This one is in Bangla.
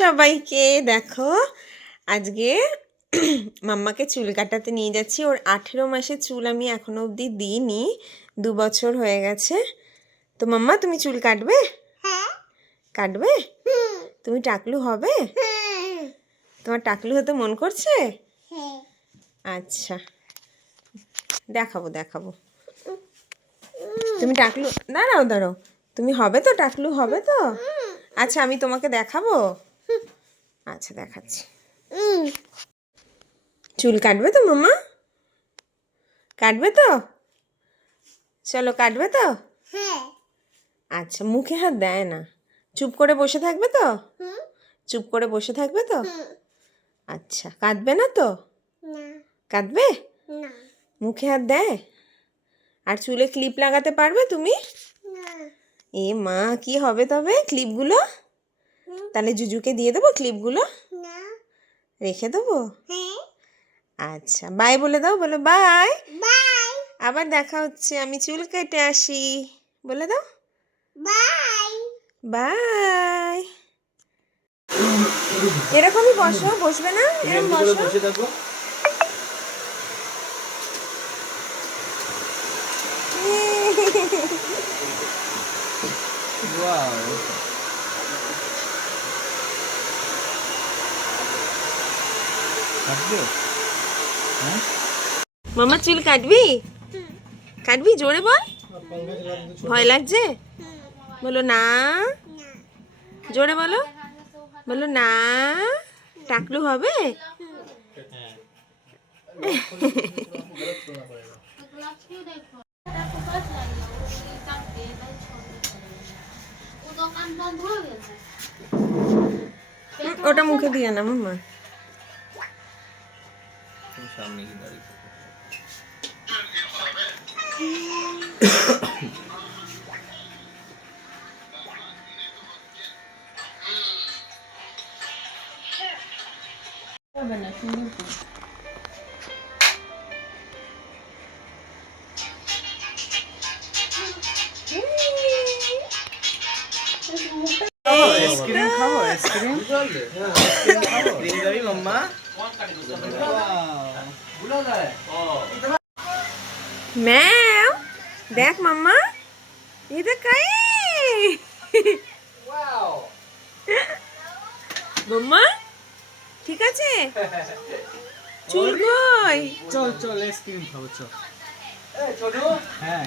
সবাইকে দেখো, আজকে মাম্মাকে চুল কাটাতে নিয়ে যাচ্ছি। ওর 18 মাসের চুল আমি এখনো অবধি দিইনি, 2 বছর হয়ে গেছে। তো মাম্মা, তুমি চুল কাটবে? কাটবে? তুমি টাকলু হবে? তোমার টাকলু হতে মন করছে? আচ্ছা, দেখাবো দেখাবো। তুমি টাকলু, দাঁড়াও দাঁড়াও, তুমি হবে তো? টাকলু হবে তো? আচ্ছা, আমি তোমাকে দেখাবো। আচ্ছা, দেখাচ্ছি। চুল কাটবে তো মাম্মা? কাটবে তো? চলো, কাটবে তো? আচ্ছা, মুখে হাত দেয় না। চুপ করে বসে থাকবে তো? চুপ করে বসে থাকবে তো? আচ্ছা, কাঁদবে না তো? কাঁদবে? মুখে হাত দেয়? আর চুলে ক্লিপ লাগাতে পারবে তুমি? এ মা, কি হবে তবে ক্লিপগুলো? তাহলে জুজুকে দিয়ে দেবো ক্লিপগুলো? রেখে দেবো? আচ্ছা, বাই বলে দাও, বলো বাই। আবার দেখা হচ্ছে, আমি চুল কেটে আসি, বলে দাও বাই। বাই। এরকমই বসো, বসবে না? এরকম বসো। মামা, চুল কাটবি? কাটবি? জোরে বল। ভয় লাগছে? বলো না। জোরে বলো, বলো না। টাকলু হবে? ওটা মুখে দিয়ে না মাম্মা। আইসক্রিম খাবো? আইসক্রিম খাবি মাম্মা? ম্যাম, দেখ মাম্মা, এটা কাই মাম্মা, ঠিক আছে? চুল কই? চল চল, আইসক্রিম খাবো, চল। হ্যাঁ।